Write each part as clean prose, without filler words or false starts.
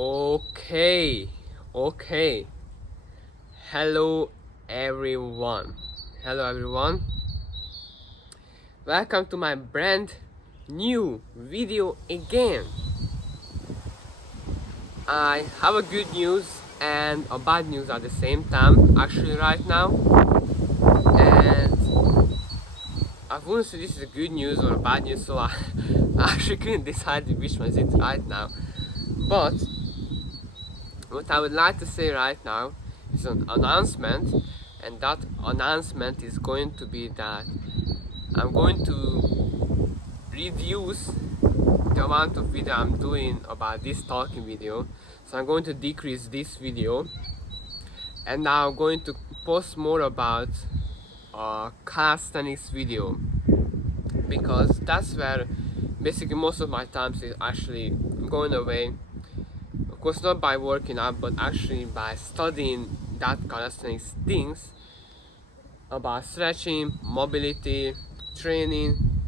Okay, okay. Hello everyone. Hello everyone. Welcome to my brand new video again. I have a good news and a bad news at the same time actually right now. And I wouldn't say this is a good news or a bad news, so I actually couldn't decide which one is it right now. But what I would like to say right now is an announcement, and that announcement is going to be that I'm going to reduce the amount of video I'm doing about this talking video. So I'm going to decrease this video, and now I'm going to post more about calisthenics video, because that's where basically most of my time is actually going away. Of course, not by working out, but actually by studying that calisthenics things about stretching, mobility, training,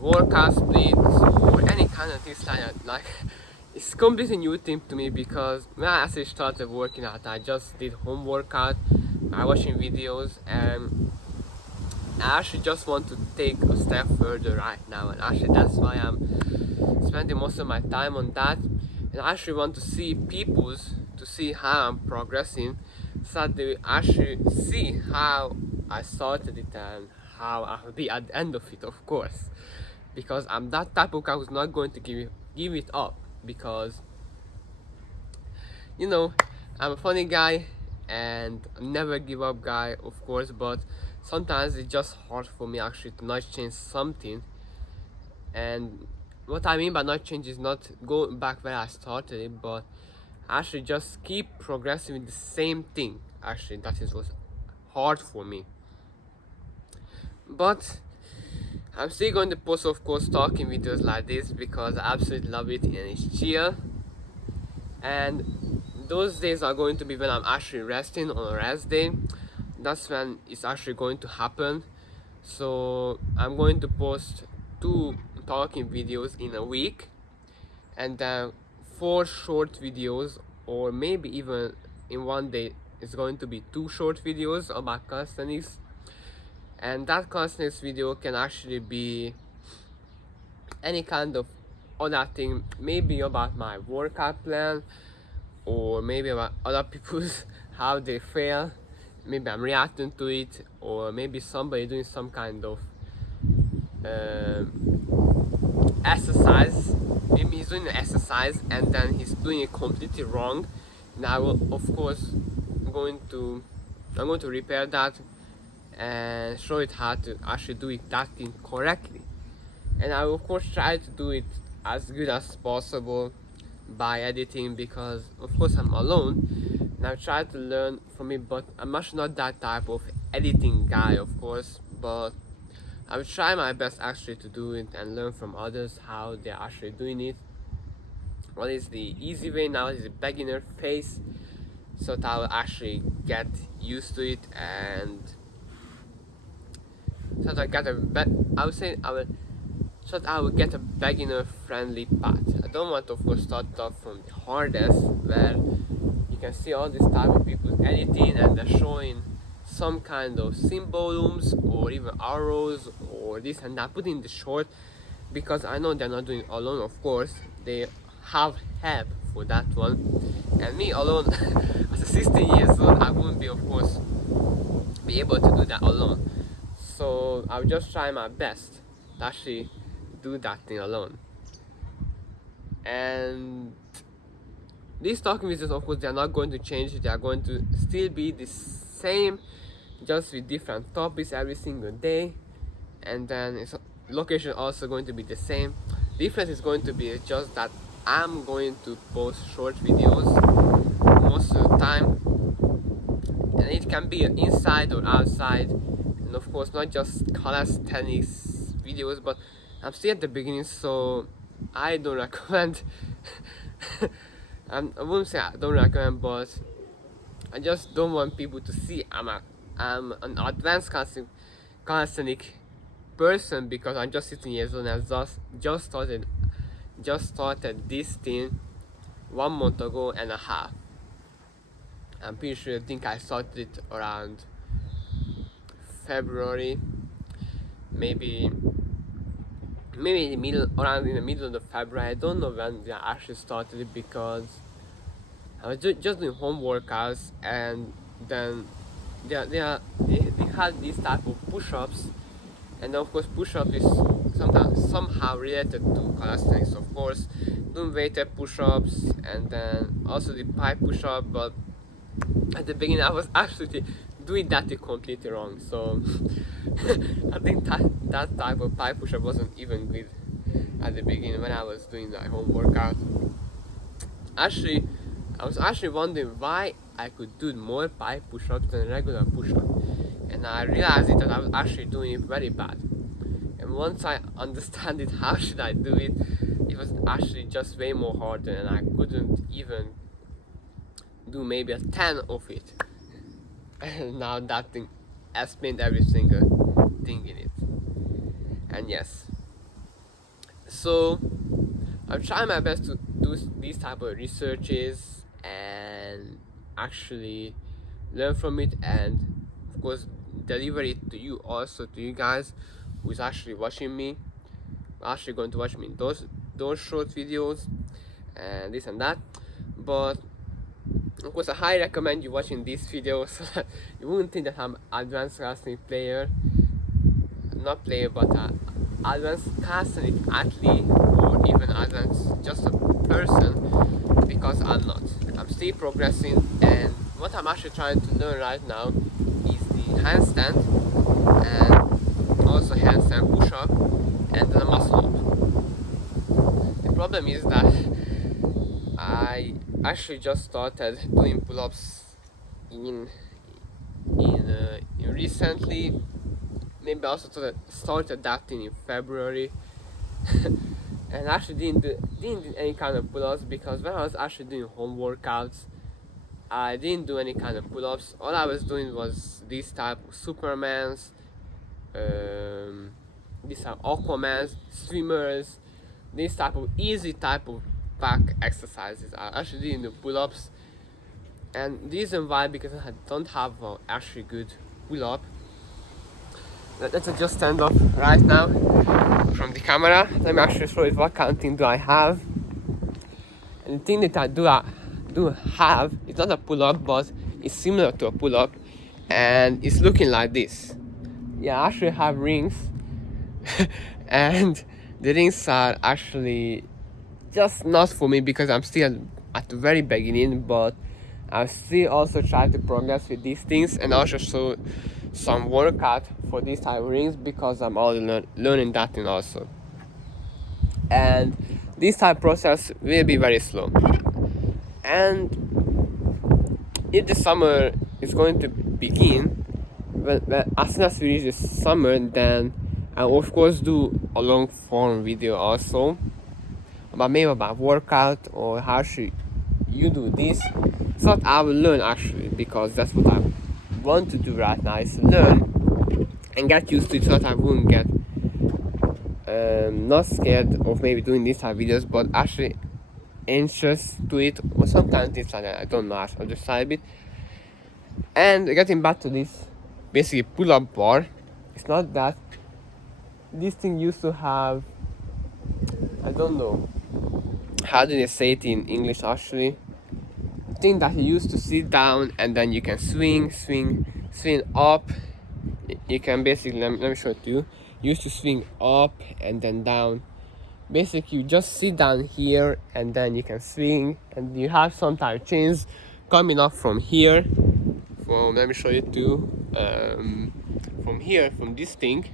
workout splits, or any kind of things like that. Like, it's completely new thing to me, because when I actually started working out, I just did home workout by watching videos, and I actually just want to take a step further right now, and actually that's why I'm spending most of my time on that. And I actually want to see people's, to see how I'm progressing, so that they actually see how I started it and how I'll be at the end of it, of course. Because I'm that type of guy who's not going to give it up, because you know, I'm a funny guy and never give up guy, of course, but sometimes it's just hard for me actually to not change something. And what I mean by not change is not go back where I started it, but actually just keep progressing with the same thing. Actually, that is what's hard for me. But I'm still going to post, of course, talking videos like this, because I absolutely love it and it's chill. And those days are going to be when I'm actually resting on a rest day. That's when it's actually going to happen. So I'm going to post 2 talking videos in a week, and then 4 short videos, or maybe even in one day it's going to be 2 short videos about calisthenics. And that calisthenics video can actually be any kind of other thing, maybe about my workout plan, or maybe about other people's how they fail, maybe I'm reacting to it, or maybe somebody doing some kind of exercise. Maybe he's doing an exercise and then he's doing it completely wrong, and I will, of course, I'm going to repair that and show it how to actually do it that thing correctly. And I will, of course, try to do it as good as possible by editing, because of course I'm alone and I've tried to learn from it, but I'm actually not that type of editing guy, of course, but I will try my best actually to do it and learn from others how they're actually doing it. What is the easy way now is the beginner phase, so that I will actually get used to it, and so that I get I would say I will, so that I will get a beginner friendly path. I don't want to, of course, start off from the hardest, where you can see all this type of people editing and they're showing some kind of symbols or even arrows or this and that, put in the short, because I know they're not doing it alone, of course, they have help for that one. And me alone as a 16 years old, I wouldn't be, of course, be able to do that alone. So I'll just try my best to actually do that thing alone. And these talking videos, of course, they are not going to change. They are going to still be the same, just with different topics every single day. And then its location also going to be the same. Difference is going to be just that I'm going to post short videos most of the time, and it can be inside or outside, and of course not just calisthenics videos, but I'm still at the beginning, so I don't recommend I wouldn't say I don't recommend, but I just don't want people to see I'm an advanced calisthenic person, because I'm just 16 years old and I've just started this thing, 1 month ago and a half. I'm pretty sure, I think I started it around February, maybe in the middle, around in the middle of the February. I don't know when I actually started it, because I was just doing home workouts, and then they had these type of push-ups, and of course push-up is somehow related to calisthenics, of course, doing weighted push-ups, and then also the pipe push-up. But at the beginning I was actually doing that completely wrong, so I think that type of pipe push-up wasn't even good at the beginning when I was doing my home workout. Actually, I was actually wondering why I could do more pipe push-ups than regular push-up, and I realized that I was actually doing it very bad. And once I understand it, how should I do it, it was actually just way more harder, and I couldn't even do maybe a 10 of it. And now that thing explained every single thing in it. And yes, so I'm trying my best to do these type of researches and actually learn from it, and of course deliver it to you, also to you guys who is actually watching me, actually going to watch me in those short videos and this and that. But of course I highly recommend you watching these videos, so that you wouldn't think that I'm advanced calisthenics player, not player, but advanced calisthenics athlete, or even advanced just a person, because I'm not. I'm still progressing, and what I'm actually trying to learn right now is the handstand, and also handstand push-up, and then a muscle up. The problem is that I actually just started doing pull-ups in recently. Maybe also started adapting in February, and actually didn't do any kind of pull-ups, because when I was actually doing home workouts, I didn't do any kind of pull-ups. All I was doing was this type of Supermans, these are Aquamans, swimmers, this type of easy type of back exercises. I actually didn't do pull-ups, and the reason why, because I don't have actually good pull-up. Let's just stand up right now from the camera. Let me actually show you what kind of thing do I have. And the thing that I do have is not a pull-up, but it's similar to a pull-up, and it's looking like this. Yeah, I actually have rings, and the rings are actually just not for me, because I'm still at the very beginning, but I still also try to progress with these things, and also show some workout for these type of rings, because I'm already learning that thing also. And this type process will be very slow. And if the summer is going to begin, as soon as we reach the summer, then I'll of course do a long form video also, about workout, or how should you do this. It's what I will learn actually, because that's what I want to do right now, is learn and get used to it, so that I wouldn't get not scared of maybe doing these type of videos, but actually anxious to it, or sometimes things like that. I don't know, I'll decide a bit. And getting back to this basically pull-up bar, it's not that this thing used to have, I don't know how do they say it in English actually, thing that you used to sit down, and then you can swing up. You can basically, let me show it to you. You used to swing up and then down. Basically you just sit down here, and then you can swing, and you have sometimes chains coming up from here, let me show you too, from here, from this thing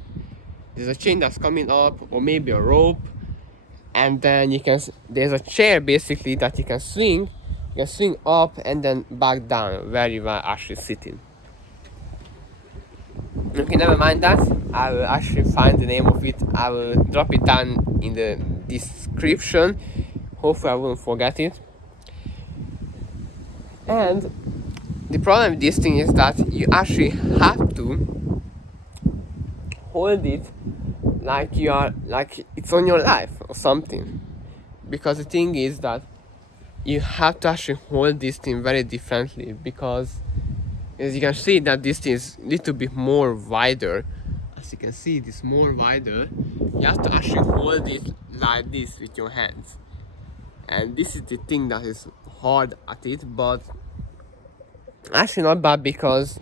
there's a chain that's coming up, or maybe a rope, and then there's a chair basically that you can swing up and then back down, where you are actually sitting. Okay, never mind that. I will actually find the name of it. I will drop it down in the description. Hopefully I won't forget it. And the problem with this thing is that you actually have to hold it like it's on your life or something. Because the thing is that you have to actually hold this thing very differently, because as you can see that this thing is a little bit more wider. As you can see, it is more wider. You have to actually hold it like this with your hands, and this is the thing that is hard at it, but actually not bad, because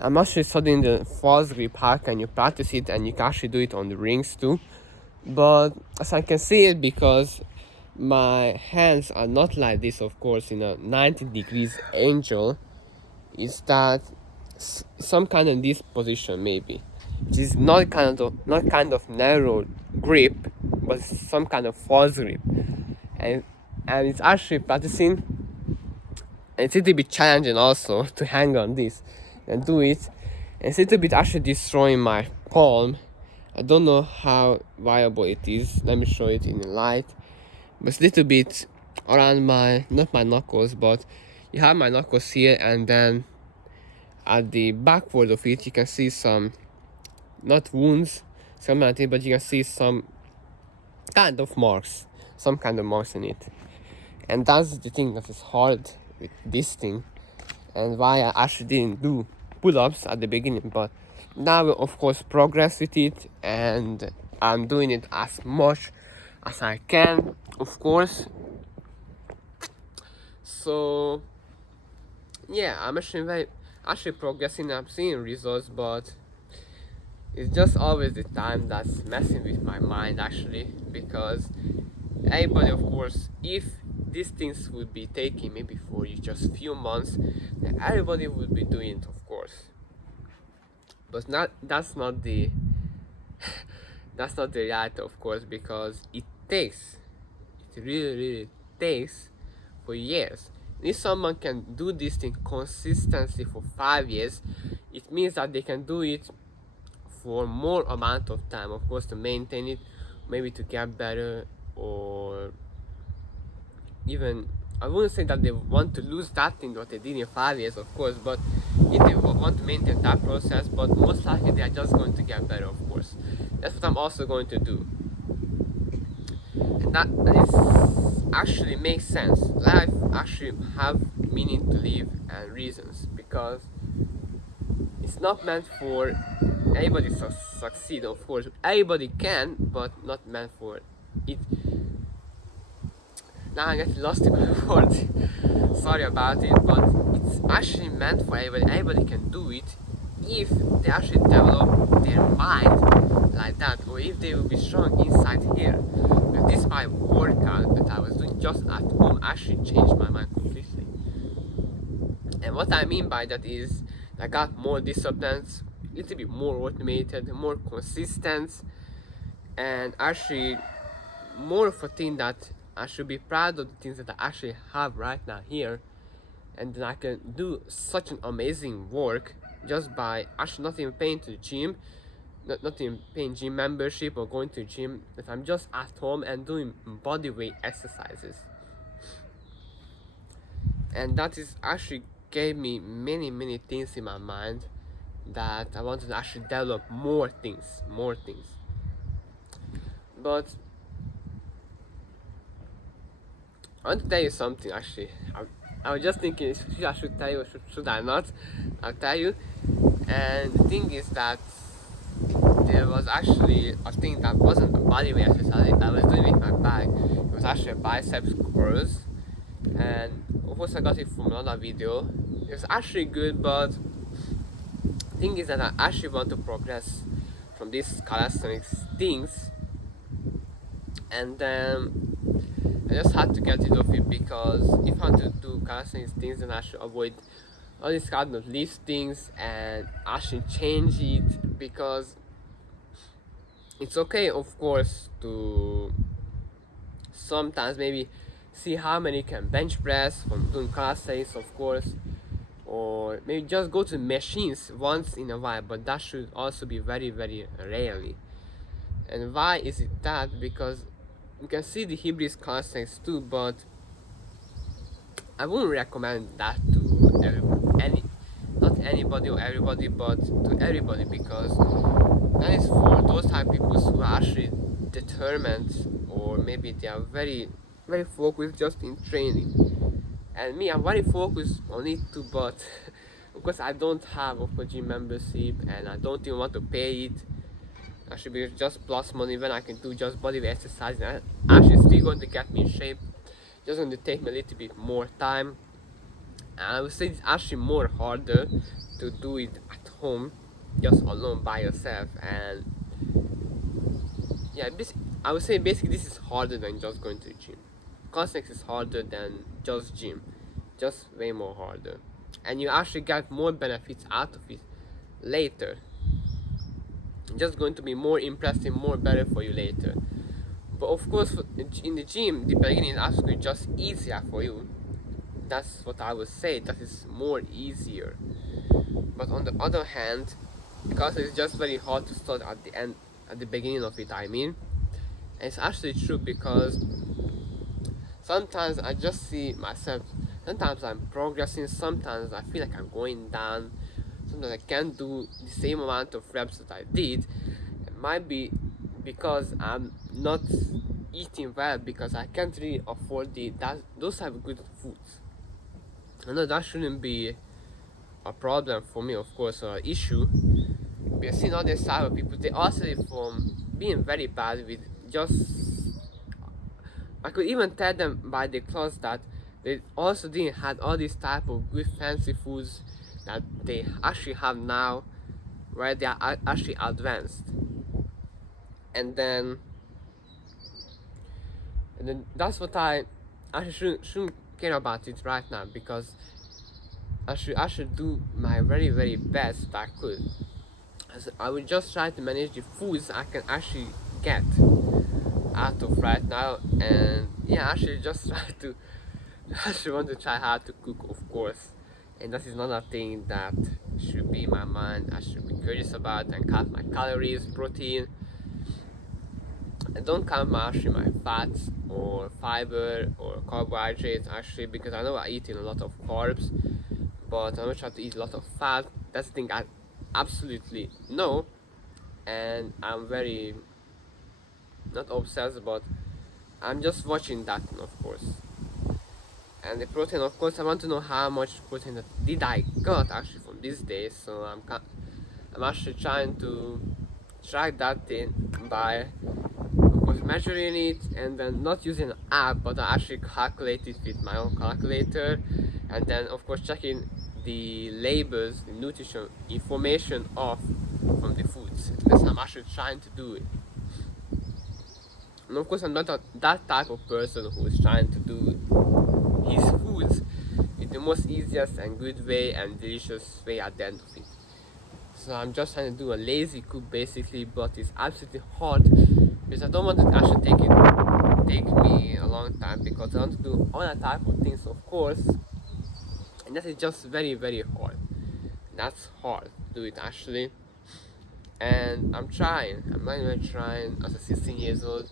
I'm actually studying the false grip. How can you practice it, and you can actually do it on the rings too. But as I can see it, because my hands are not like this, of course, in a 90 degrees angle, is that some kind of this position maybe. It is not kind of narrow grip, but some kind of false grip, and it's actually practicing. It's a little bit challenging also to hang on this and do it. And it's a little bit actually destroying my palm. I don't know how viable it is. Let me show it in the light. But it's a little bit around my, not my knuckles, but you have my knuckles here, and then at the backward of it you can see some, not wounds, something like that, but you can see some kind of marks, in it. And that's the thing that is hard with this thing, and why I actually didn't do pull-ups at the beginning. But now of course progress with it, and I'm doing it as much as I can, of course. So yeah, I'm actually progressing. I'm seeing results, but it's just always the time that's messing with my mind actually, because everybody, of course, if these things would be taking maybe for you just few months, then everybody would be doing it, of course. But that's not the that's not the reality, of course, because it really takes for years. If someone can do this thing consistently for 5 years, it means that they can do it for more amount of time, of course, to maintain it, maybe to get better, or even, I wouldn't say that they want to lose that thing what they did in 5 years, of course, but if they want to maintain that process, but most likely they are just going to get better, of course. That's what I'm also going to do. And that is actually makes sense. Life actually have meaning to live and reasons, because it's not meant for everybody to succeed, of course. Everybody can, but not meant for it. Now I get lost in my words. Sorry about it, but it's actually meant for everybody. Everybody can do it if they actually develop their mind like that, or if they will be strong inside here. But this my workout that I was doing just at home actually changed my mind completely. And what I mean by that is I got more disciplines, a little bit more automated, more consistent, and actually more of a thing that I should be proud of the things that I actually have right now here, and then I can do such an amazing work just by actually not even paying to the gym, not even paying gym membership or going to the gym, that I'm just at home and doing body weight exercises. And that is actually gave me many things in my mind that I wanted to actually develop more things. But I want to tell you something actually. I was just thinking, I should tell you or should I not? I'll tell you. And the thing is that there was actually a thing that wasn't a bodyweight exercise I was doing with my bag. It was actually a biceps curls, and of course I got it from another video. It was actually good, but the thing is that I actually want to progress from these calisthenics things, and I just had to get rid of it, because if I want to do calisthenics things, then I should avoid all these kind of lift things and actually change it, because it's okay, of course, to sometimes maybe see how many you can bench press from doing calisthenics, of course, or maybe just go to machines once in a while, but that should also be very rarely. And why is it that? Because you can see the hybrid calisthenics too, but I wouldn't recommend that to not anybody or everybody, but to everybody, because that is for those type of people who are actually determined, or maybe they are very very focused just in training. And me, I'm very focused on it too, but of course I don't have a gym membership and I don't even want to pay it. I should be just plus money when I can do just body weight exercise, and actually still going to get me in shape. Just going to take me a little bit more time, and I would say it's actually more harder to do it at home, just alone by yourself. And yeah, I would say basically this is harder than just going to the gym. Calisthenics is harder than just gym, just way more harder, and you actually get more benefits out of it later. Just going to be more impressive, more better for you later. But of course, in the gym, the beginning is actually just easier for you. That's what I would say. That is more easier. But on the other hand, because it's just very hard to start at the end, at the beginning of it. I mean, and it's actually true because sometimes I just see myself. Sometimes I'm progressing. Sometimes I feel like I'm going down. Sometimes I can't do the same amount of reps that I did. It might be because I'm not eating well, because I can't really afford those type of good foods. I know that shouldn't be a problem for me, of course, or an issue. We have seen other type of people, they also from being very bad with just, I could even tell them by their clothes that they also didn't have all these type of good fancy foods that they actually have now, where they are actually advanced. And then that's what I shouldn't care about it right now, because I should do my very best that I could. So I will just try to manage the foods I can actually get out of right now, and yeah, I should just try to. I should want to try how to cook, of course, and that is another thing that should be in my mind. I should be curious about and count my calories, protein. I don't count actually my fats or fiber or carbohydrates actually, because I know I eat in a lot of carbs, but I'm not trying to eat a lot of fat. That's the thing I absolutely know, and I'm very not obsessed, but I'm just watching that, of course. And the protein, of course, I want to know how much protein that did I got actually from these days. So I'm actually trying to track that thing by, of course, measuring it, and then not using an app, but I actually calculate it with my own calculator, and then of course checking the labels, the nutrition information off from the foods. That's how I'm actually trying to do it. And of course, I'm not that type of person who is trying to do his foods in the most easiest and good way and delicious way at the end of it. So I'm just trying to do a lazy cook basically, but it's absolutely hard because I don't want to actually take me a long time, because I want to do all that type of things, of course, and that is just very hard. That's hard to do it actually, and I'm trying. I'm not even trying as a 16 years old,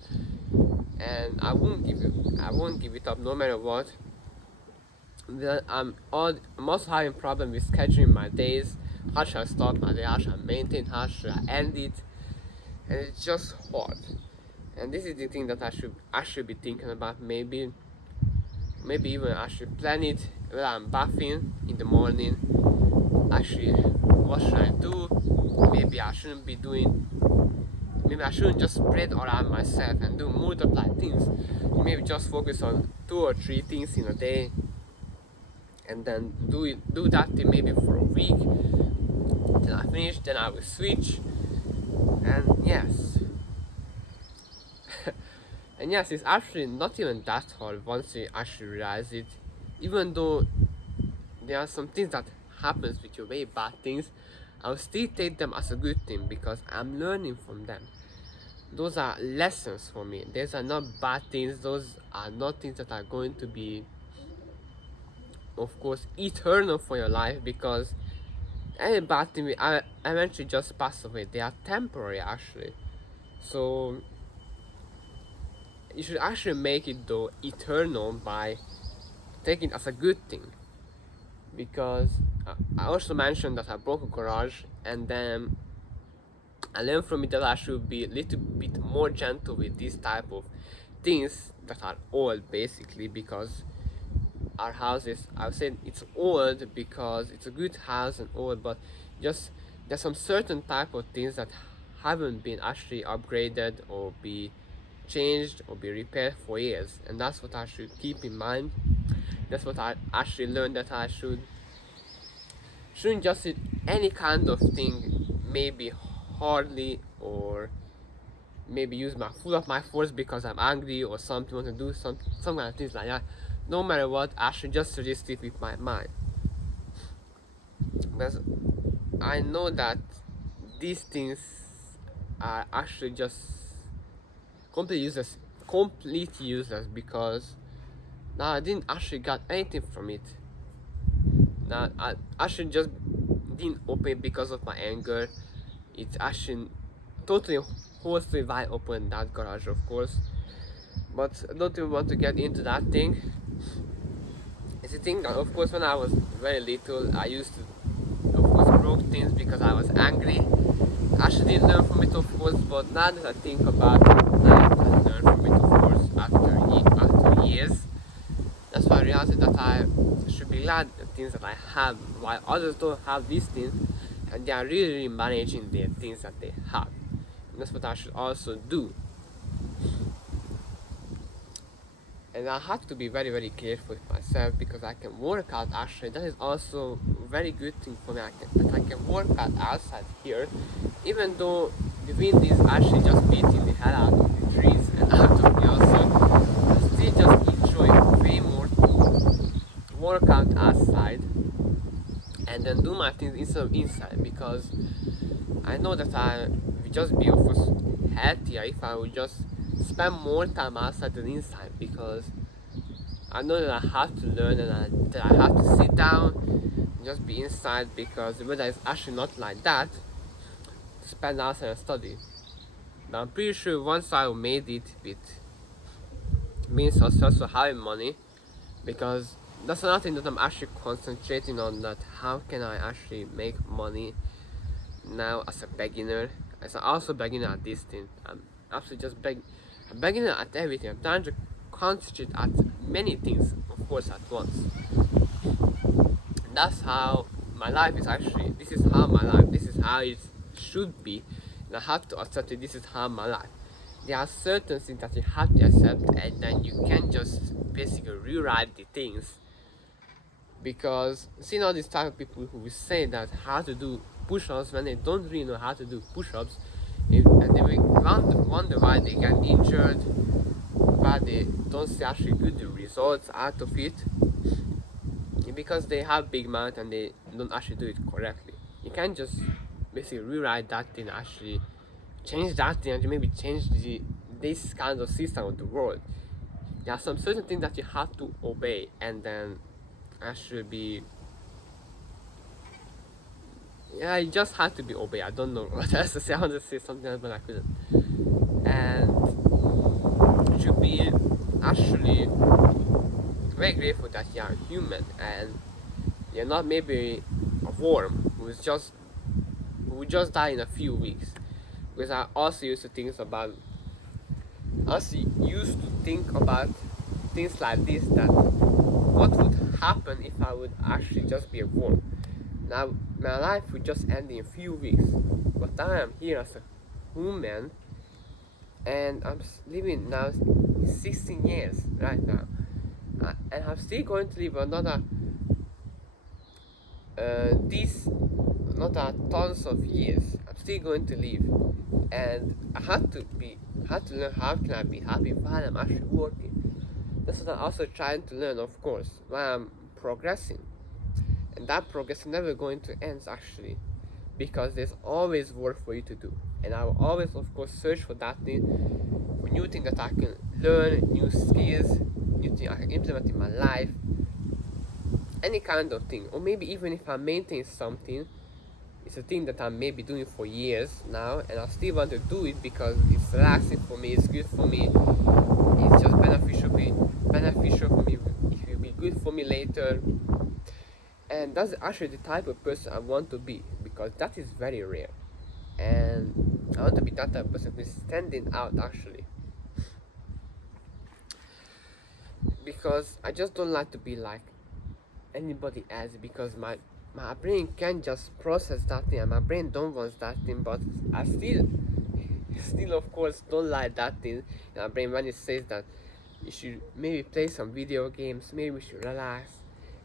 and I won't give it up no matter what. I'm also having problem with scheduling my days. How should I start my day? How should I maintain? How should I end it? And it's just hard. And this is the thing that I should be thinking about. Maybe even I should plan it when I'm bathing in the morning. Actually, what should I do? Maybe I shouldn't be doing. Maybe I shouldn't just spread around myself and do multiply things. Maybe just focus on 2 or 3 things in a day, and then do that thing maybe for a week. Then I finish. Then I will switch. And yes. And yes, it's actually not even that hard once you actually realize it. Even though there are some things that happens with your very bad things, I'll still take them as a good thing because I'm learning from them. Those are lessons for me. Those are not bad things. Those are not things that are going to be, of course, eternal for your life, because any bad thing will eventually just pass away. They are temporary actually. So you should actually make it though eternal by taking it as a good thing, because I also mentioned that I broke a garage, and then I learned from it that I should be a little bit more gentle with these type of things that are old basically, because our houses, I would say it's old because it's a good house and old, but just there's some certain type of things that haven't been actually upgraded or be changed or be repaired for years, and that's what I should keep in mind. That's what I actually learned, that I shouldn't just eat any kind of thing, maybe hardly, or maybe use my full of my force because I'm angry or something, want to do some kind of things like that. No matter what, I should just suggest it with my mind, because I know that these things are actually just completely useless, because now I didn't actually got anything from it. Now I actually just didn't open it because of my anger. It's actually totally wholesale wide open, that garage, of course. But I don't even want to get into that thing. It's a thing that, of course, when I was very little, I used to, of course, broke things because I was angry. I actually didn't learn from it, of course, but now that I think about it, I learned from it, of course, after years. That's why I realized that I should be glad the things that I have, while others don't have these things, and they are really managing the things that they have. And that's what I should also do. And I have to be very careful with myself, because I can work out actually. That is also a very good thing for me. That I can work out outside here, even though the wind is actually just beating the hell out of the trees and out of me also. I still just enjoy way more to work out outside and then do my things instead of inside, because I know that I would just be, of course, healthier if I would just spend more time outside than inside, because I know that I have to learn, and that I have to sit down and just be inside, because the weather is actually not like that to spend outside and study. But I'm pretty sure once I made it with being successful, having money, because that's another thing that I'm actually concentrating on, that how can I actually make money now as a beginner, as I'm also beginner at this thing. I'm absolutely just a beginner at everything. I'm trying to concentrate at many things, of course, at once. And that's how my life is actually. This is how my life. This is how it should be, and I have to accept it. This is how my life. There are certain things that you have to accept, and then you can just basically rewrite the things. Because seeing all these type of people who say that how to do push-ups when they don't really know how to do push-ups, and they wonder why they get injured, why they don't see actually good results out of it, because they have big mouth and they don't actually do it correctly. You can't just basically rewrite that thing, actually change that thing, and maybe change this kind of system of the world. There are some certain things that you have to obey, and then actually be, yeah, you just have to be obeyed. I don't know what else to say. I wanted to say something else, but I couldn't. And you should be actually very grateful that you are human, and you're not maybe a worm who will just die in a few weeks. Because I also used to think about things like this, that what would happen if I would actually just be a worm. Now my life would just end in a few weeks, but I am here as a human, and I'm living now 16 years right now, and I'm still going to live another tons of years. I'm still going to live, and I had to learn how can I be happy while I'm actually working. That's what I'm also trying to learn, of course, while I'm progressing. And that progress is never going to end, actually, because there's always work for you to do. And I will always, of course, search for that thing, for new things that I can learn, new skills, new things I can implement in my life, any kind of thing. Or maybe even if I maintain something, it's a thing that I'm maybe doing for years now, and I still want to do it because it's relaxing for me, it's good for me, it's just beneficial for me, it will be good for me later. And that's actually the type of person I want to be, because that is very rare, and I want to be that type of person who is standing out, actually. because I just don't like to be like anybody else, because my brain can't just process that thing, and my brain don't want that thing, but I still of course don't like that thing in my brain when it says that you should maybe play some video games, maybe we should relax,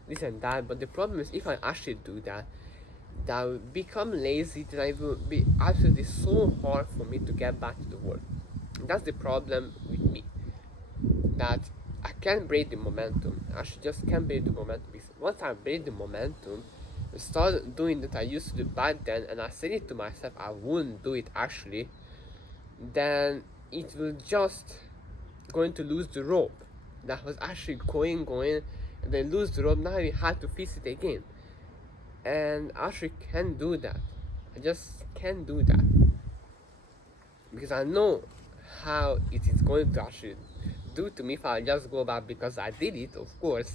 this and that. But the problem is, if I actually do that, that will become lazy, then it will be absolutely so hard for me to get back to the work. That's the problem with me, that I can't break the momentum. I should just can't break the momentum, because once I break the momentum, I start doing that I used to do back then, and I said it to myself I wouldn't do it actually, then it will just going to lose the rope that was actually going, and then lose the rope. Now we have to fix it again, and I actually can't do that. I just can't do that, because I know how it is going to actually do to me if I just go back, because I did it. Of course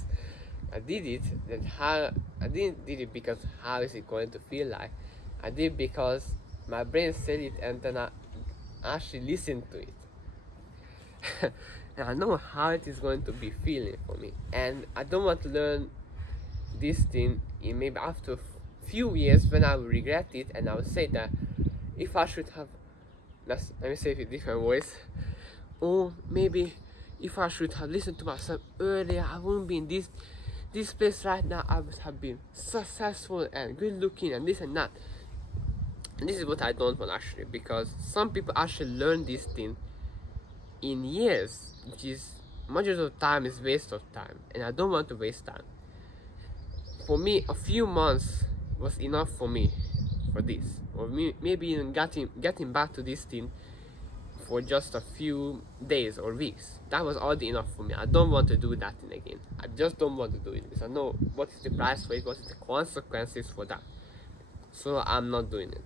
I did it. Then how I didn't did it because how is it going to feel like. I did because my brain said it, and then I actually listened to it. And I know how it is going to be feeling for me, and I don't want to learn this thing in maybe after a few years when I will regret it, and I will say that if I should have, let me say it in different voice, or maybe if I should have listened to myself earlier, I wouldn't be in this place right now. I would have been successful and good looking and this and that. And this is what I don't want actually, because some people actually learn this thing in years, which is much of the time is waste of time, and I don't want to waste time. For me, a few months was enough for me for this, or maybe even getting back to this thing for just a few days or weeks. That was already enough for me. I don't want to do that thing again. I just don't want to do it, because I know what is the price for it, what is the consequences for that. So I'm not doing it.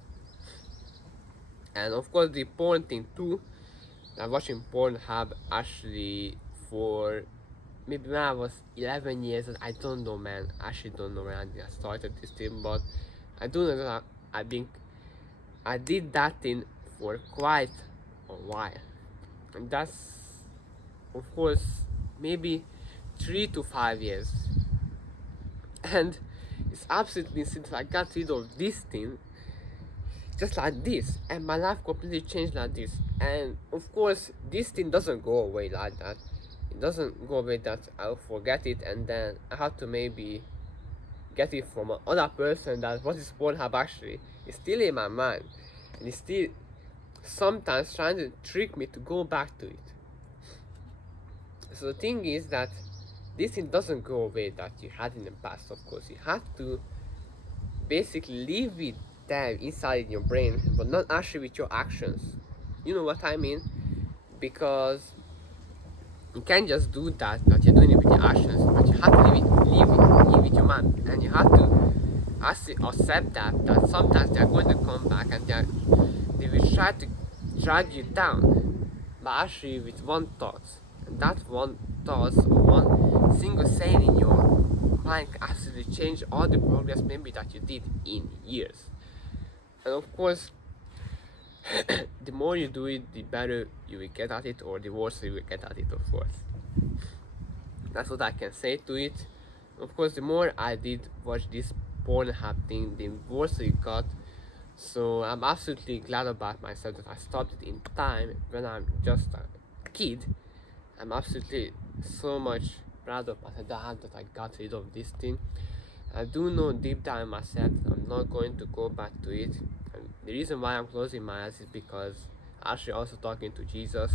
And of course the important thing too, I'm watching Pornhub actually for maybe when I was 11 years old. I don't know, man. I actually don't know when I started this thing, but I do know that I did that thing for quite a while, and that's of course maybe 3 to 5 years. And it's absolutely, since I got rid of this thing just like this, and my life completely changed like this. And of course this thing doesn't go away like that. It doesn't go away that I'll forget it, and then I have to maybe get it from another person that what is Pornhub actually is still in my mind, and it's still sometimes trying to trick me to go back to it. So the thing is that this thing doesn't go away that you had in the past. Of course you have to basically leave it there inside your brain, but not actually with your actions. You know what I mean? Because you can't just do that you're doing it with your actions, but you have to leave it with your mind, and you have to accept that sometimes they're going to come back, and they will try to drag you down, but actually with one thought, and that one thought or one single saying in your mind can absolutely change all the progress maybe that you did in years. And of course the more you do it, the better you will get at it, or the worse you will get at it, of course. That's what I can say to it. Of course, the more I did watch this Pornhub thing, the worse it got. So I'm absolutely glad about myself that I stopped it in time when I'm just a kid. I'm absolutely so much proud of myself that I got rid of this thing. I do know deep down myself I'm not going to go back to it. And the reason why I'm closing my eyes is because I'm actually also talking to Jesus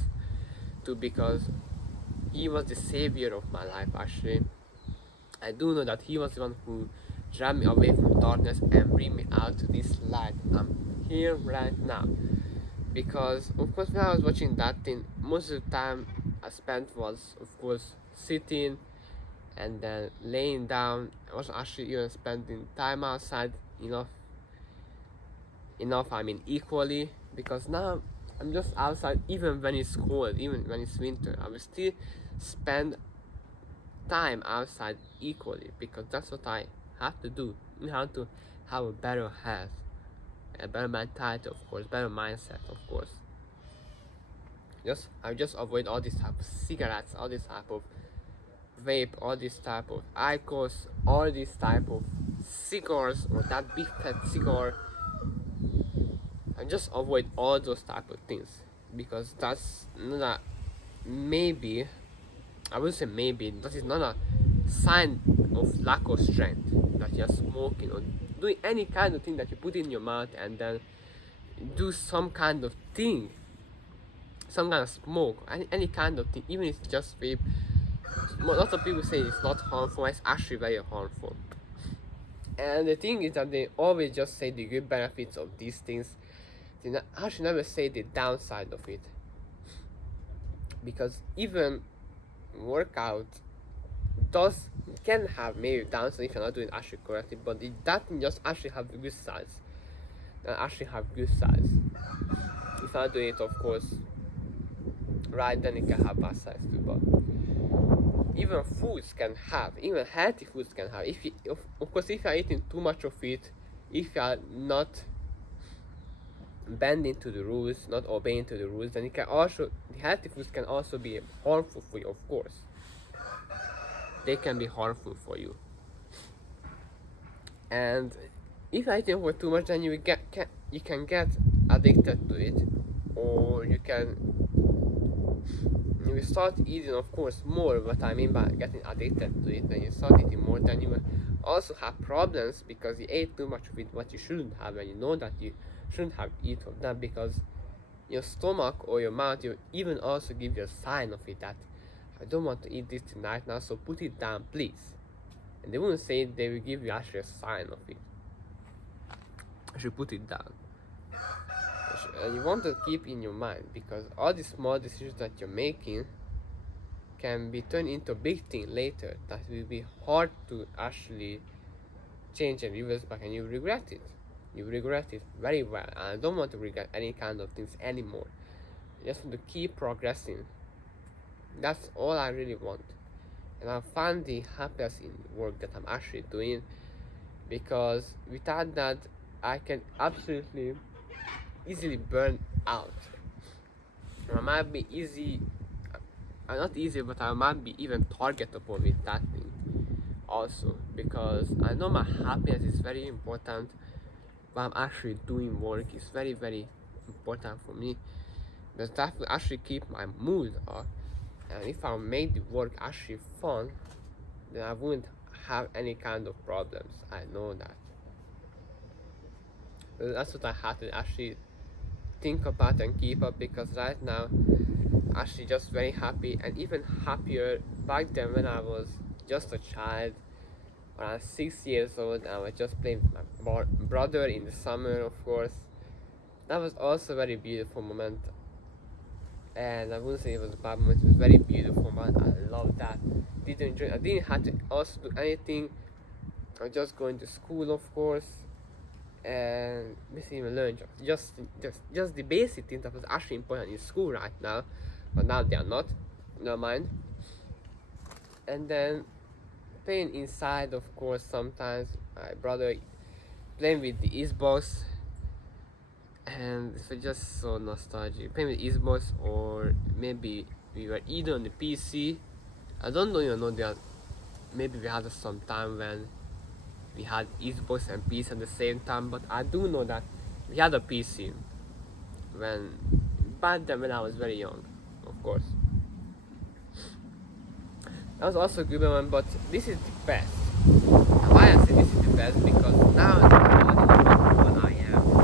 too, because he was the savior of my life actually. I do know that he was the one who dragged me away from darkness and bring me out to this light. I'm here right now. Because of course when I was watching that thing, most of the time I spent was of course sitting and then laying down. I wasn't actually even spending time outside enough, I mean equally, because now I'm just outside even when it's cold, even when it's winter. I will still spend time outside equally, because that's what I have to do. You have to have a better health, a better mentality, of course, better mindset, of course. I just avoid all this type of cigarettes, all this type of vape, all this type of IQOS, all this type of cigars or that big fat cigar, and just avoid all those type of things, because that's not a, maybe, I would say maybe, that is not a sign of lack of strength that you're smoking or doing any kind of thing that you put in your mouth and then do some kind of thing, some kind of smoke, any kind of thing, even if it's just vape. Lots of people say it's not harmful, it's actually very harmful. And the thing is that they always just say the good benefits of these things. They actually never say the downside of it. Because even workout can have maybe downside if you're not doing it actually correctly, but it doesn't just actually have the good sides. Actually have good sides. If you're not doing it, of course, right, then it can have bad sides too. But even foods can have, even healthy foods can have. If you, of course, if you're eating too much of it, if you're not bending to the rules, not obeying to the rules, then it can also, the healthy foods can also be harmful for you, of course. They can be harmful for you. And if you're eating for too much, then you can get addicted to it, or you will start eating, of course, more. What I mean by getting addicted to it, then you start eating more, then you will also have problems because you ate too much of it, what you shouldn't have, and you know that you shouldn't have eaten of that, because your stomach or your mouth will even also give you a sign of it that I don't want to eat this tonight now, so put it down, please. And they won't say it, they will give you actually a sign of it. I should put it down. And you want to keep in your mind, because all these small decisions that you're making can be turned into a big thing later that will be hard to actually change and reverse back, and you regret it. You regret it very well, and I don't want to regret any kind of things anymore. I just want to keep progressing. That's all I really want. And I find the happiness in work that I'm actually doing, because without that I can absolutely easily burn out. I might be not easy, but I might be even targetable with that thing also, because I know my happiness is very important. What I'm actually doing work is very, very important for me, because that will actually keep my mood up. And if I make the work actually fun, then I wouldn't have any kind of problems. I know that. But that's what I have to actually think about and keep up, because right now I'm actually just very happy, and even happier back then when I was just a child, around 6 years old, and I was just playing with my brother in the summer, of course. That was also a very beautiful moment. And I wouldn't say it was a bad moment, it was very beautiful, man. I love that. I didn't have to also do anything. I was just going to school, of course, and basically learn just the basic things that was actually important in school right now, but now they are not. Never mind. And then playing inside, of course, sometimes my brother playing with the Xbox, and it was just so nostalgic. Playing with Xbox, or maybe we were either on the PC. I don't even know that. Maybe we had some time when we had Xbox and PC at the same time, but I do know that we had a PC back then when I was very young, of course. That was also a good one, but this is the best. And why I say this is the best, because now I know what I am.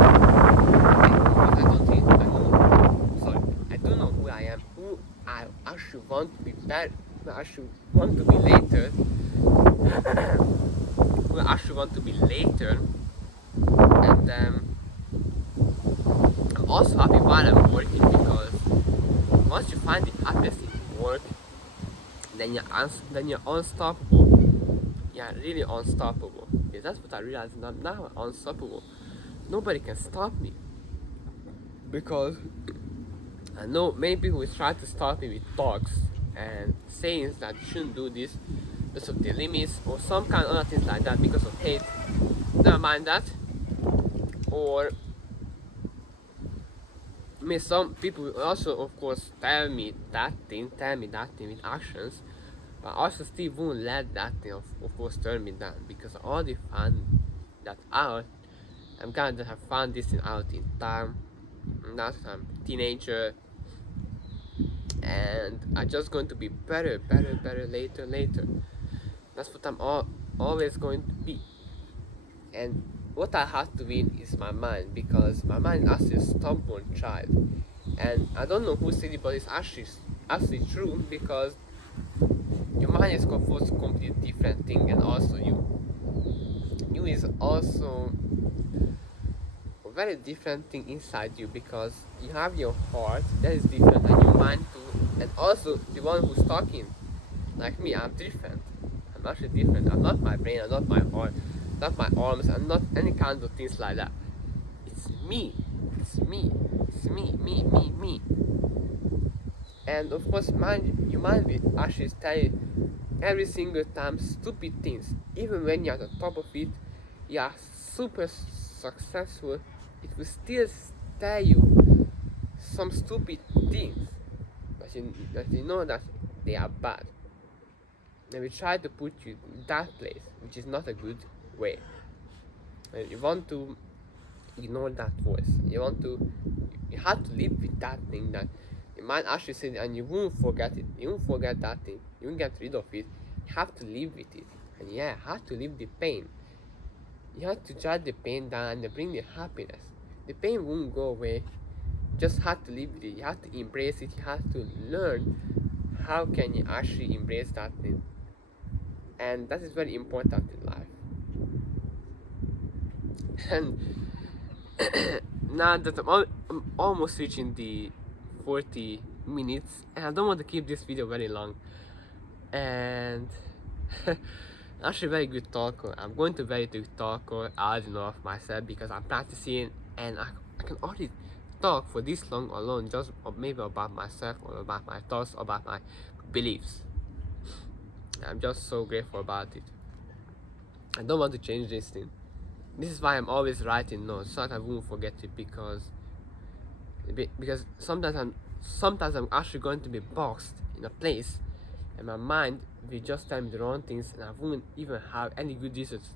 I don't think I know. Sorry, I don't know who I am, who I actually want to be better, who I actually want to be later. Who I actually want to be later. And I'm also happy while I'm working, because once you find the happiness in work, then you're unstoppable. You're really unstoppable. Because that's what I realized now. Now I'm unstoppable. Nobody can stop me. Because I know many people will try to stop me with talks and sayings that you shouldn't do this because of the limits, or some kind of other things like that, because of hate. Never mind that. Or I mean, some people will also, of course, tell me that thing with actions. But also still won't let that thing of course turn me down, because I already found that out. I'm gonna have found this thing out in time. Now that I'm a teenager, and I'm just going to be better later. That's what I'm always going to be. And what I have to win is my mind, because my mind is actually a stubborn child. And I don't know who said it, but it's actually true, because your mind is composed of completely different thing, and also you is also a very different thing inside you, because you have your heart that is different, and your mind too, and also the one who's talking. Like me, I'm different. I'm actually different. I'm not my brain, I'm not my heart, not my arms, I'm not any kind of things like that. It's me. It's me. It's me. And of course, your mind will actually tell you every single time stupid things. Even when you're at the top of it, you are super successful, it will still tell you some stupid things that you know that they are bad. They will try to put you in that place, which is not a good way. And you want to ignore that voice. You have to live with that thing that you might actually say, and you won't forget it. You won't forget that thing. You won't get rid of it. You have to live with it. And yeah, you have to live the pain. You have to judge the pain down and bring the happiness. The pain won't go away. You just have to live with it. You have to embrace it. You have to learn how can you actually embrace that thing. And that is very important in life. And now that I'm almost reaching the 40 minutes, and I don't want to keep this video very long, and actually very good talker. I'm going to very good talker. I don't know of myself, because I'm practicing, and I can already talk for this long alone, just maybe about myself, or about my thoughts, or about my beliefs. I'm just so grateful about it. I don't want to change this thing. This is why I'm always writing notes, so that I won't forget it, because sometimes I'm actually going to be boxed in a place, and my mind will just tell me the wrong things, and I won't even have any good reasons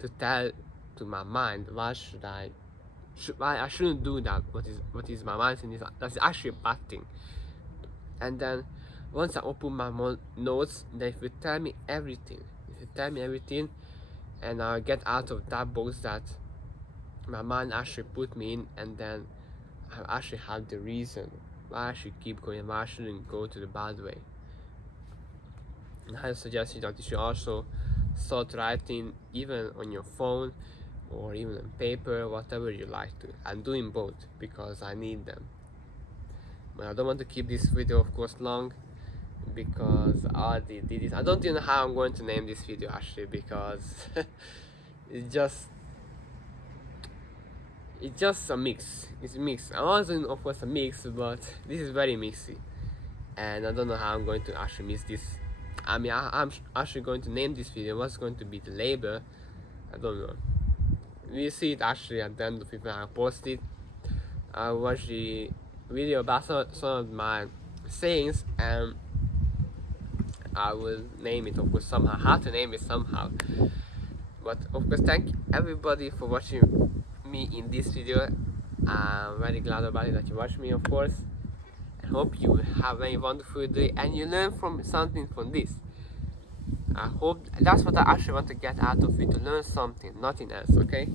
to tell to my mind why I shouldn't do that. What is my mind saying is that's actually a bad thing. And then once I open my notes, then it will tell me everything. And I'll get out of that box that my mind actually put me in, and then I actually have the reason why I should keep going, why I shouldn't go to the bad way. And I suggest you that you should also start writing, even on your phone or even on paper, whatever you like to. I'm doing both because I need them. But I don't want to keep this video, of course, long, because I already did this. I don't even know how I'm going to name this video actually, because it's just a mix. It's a mix. I'm also of course a mix, but this is very mixy, and I don't know how I'm going to actually mix this. I mean, I'm actually going to name this video. What's going to be the label? I don't know. We'll see it actually at the end of it when I post it. I watched the video about some of my sayings, and I will name it, of course, somehow. I have to name it somehow. But of course, thank everybody for watching me in this video. I'm very glad about it that you watched me, of course. I hope you have a wonderful day and you learn from something from this. I hope that's what I actually want to get out of it, to learn something, nothing else, okay?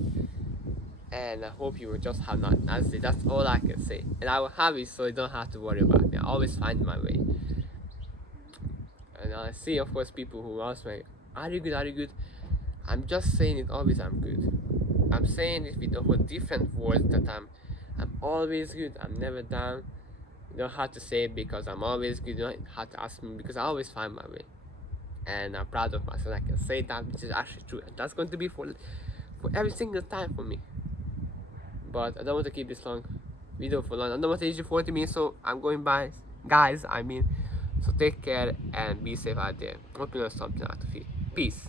And I hope you will just have not. That's all I can say. And I will have it, so you don't have to worry about me. I always find my way. And I see, of course, people who ask me, are you good? I'm just saying it always I'm good. I'm saying it with a whole different words, that I'm always good. I'm never down. You don't have to say it because I'm always good. You don't have to ask me, because I always find my way. And I'm proud of myself. I can say that, which is actually true. And that's going to be for every single time for me. But I don't want to keep this video for long. I don't want to reach 40 minutes, so I'm going by, guys. So take care and be safe out there. Hope you learn something out of it. Peace.